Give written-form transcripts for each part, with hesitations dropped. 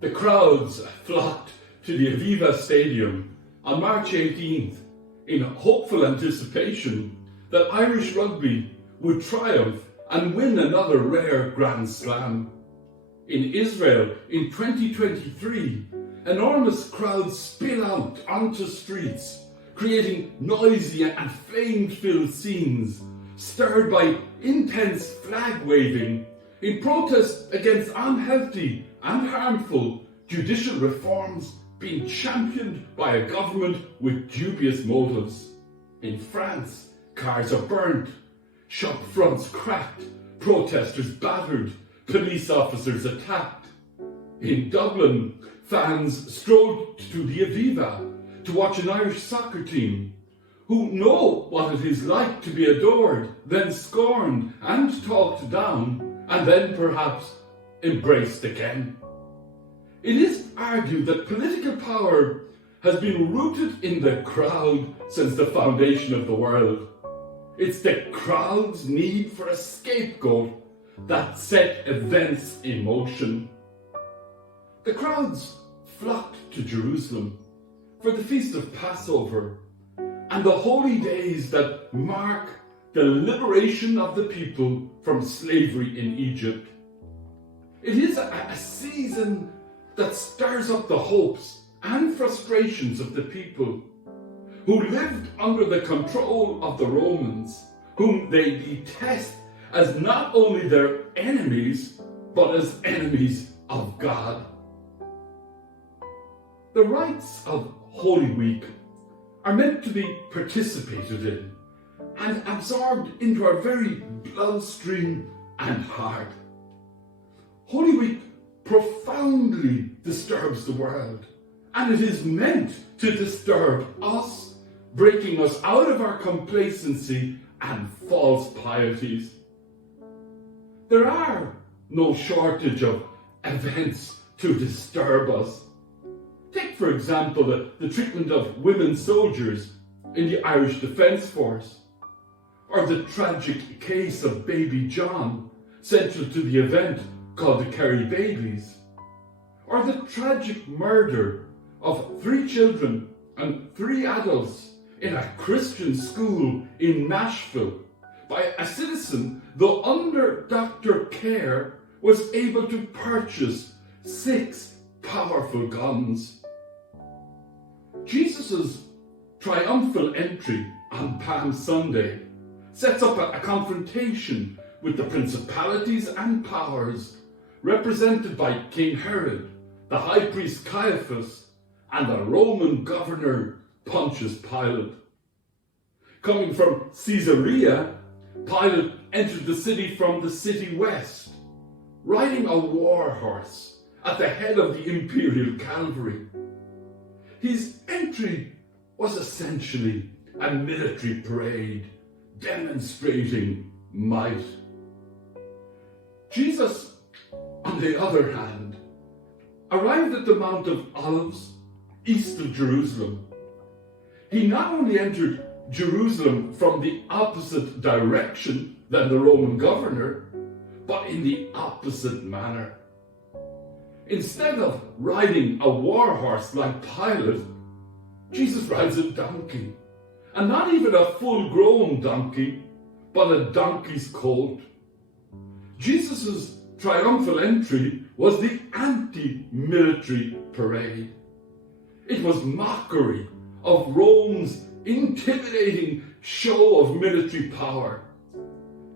The crowds flocked to the Aviva Stadium on March 18th in hopeful anticipation that Irish rugby would triumph and win another rare Grand Slam. In Israel in 2023, enormous crowds spill out onto streets, creating noisy and flame-filled scenes, stirred by intense flag waving in protest against unhealthy and harmful judicial reforms being championed by a government with dubious motives. In France, cars are burnt, shop fronts cracked, protesters battered, police officers attacked. In Dublin, fans strolled to the Aviva to watch an Irish soccer team who know what it is like to be adored, then scorned and talked down, and then perhaps embraced again. It is argued that political power has been rooted in the crowd since the foundation of the world. It's the crowd's need for a scapegoat that set events in motion. The crowds flocked to Jerusalem for the Feast of Passover and the holy days that mark the liberation of the people from slavery in Egypt. It is a season that stirs up the hopes and frustrations of the people who lived under the control of the Romans, whom they detest as not only their enemies, but as enemies of God. The rites of Holy Week are meant to be participated in and absorbed into our very bloodstream and heart. Holy Week profoundly disturbs the world, and it is meant to disturb us, breaking us out of our complacency and false pieties. There are no shortage of events to disturb us. Take, for example, the treatment of women soldiers in the Irish Defence Force, or the tragic case of baby John, central to the event called the Kerry Babies, or the tragic murder of 3 children and 3 adults in a Christian school in Nashville by a citizen, though under doctor care, was able to purchase 6 powerful guns. Jesus' triumphal entry on Palm Sunday sets up a confrontation with the principalities and powers represented by King Herod, the high priest Caiaphas, and the Roman governor Pontius Pilate. Coming from Caesarea, Pilate entered the city from the city west, riding a war horse at the head of the imperial cavalry. His entry was essentially a military parade demonstrating might. Jesus, on the other hand, arrived at the Mount of Olives, east of Jerusalem. He not only entered Jerusalem from the opposite direction than the Roman governor, but in the opposite manner. Instead of riding a war horse like Pilate, Jesus rides a donkey, and not even a full-grown donkey, but a donkey's colt. Jesus' triumphal entry was the anti-military parade. It was mockery of Rome's intimidating show of military power.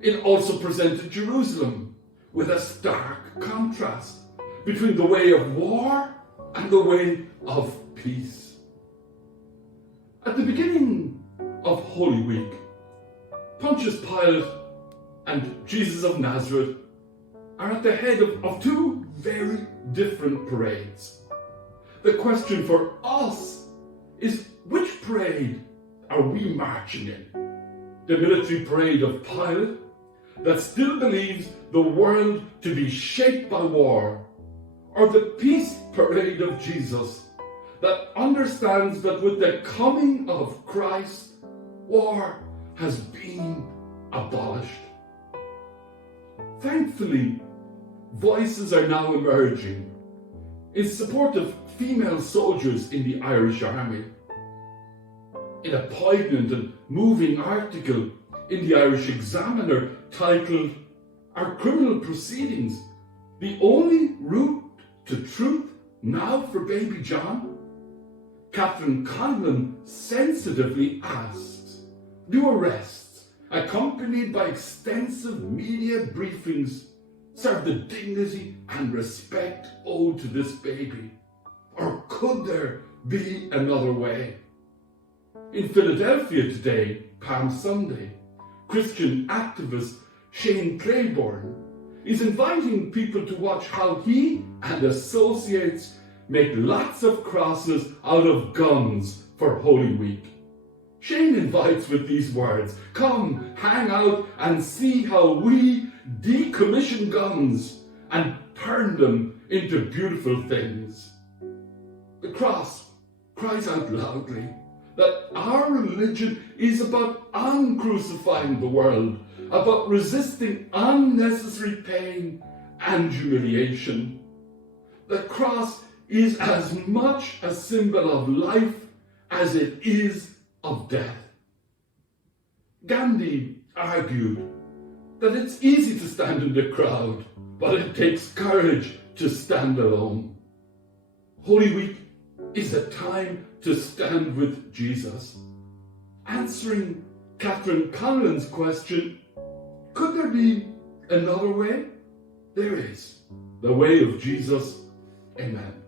It also presented Jerusalem with a stark contrast between the way of war and the way of peace. At the beginning of Holy Week, Pontius Pilate and Jesus of Nazareth are at the head of 2 very different parades. The question for us is, which parade are we marching in? The military parade of Pilate, that still believes the world to be shaped by war, or the peace parade of Jesus, that understands that with the coming of Christ, war has been abolished? Thankfully, voices are now emerging in support of female soldiers in the Irish Army. In a poignant and moving article in the Irish Examiner titled "Are Criminal Proceedings the Only Route to Truth Now for Baby John?" Catherine Conlon sensitively asks, do arrests, accompanied by extensive media briefings, serve the dignity and respect owed to this baby? Or could there be another way? In Philadelphia today, Palm Sunday, Christian activist Shane Claiborne is inviting people to watch how he and associates make lots of crosses out of guns for Holy Week. Shane invites with these words, "Come, hang out and see how we decommission guns and turn them into beautiful things." The cross cries out loudly that our religion is about uncrucifying the world, about resisting unnecessary pain and humiliation. The cross is as much a symbol of life as it is of death. Gandhi argued that it's easy to stand in the crowd, but it takes courage to stand alone. Holy Week is a time to stand with Jesus. Answering Catherine Conlon's question, could there be another way? There is. The way of Jesus. Amen.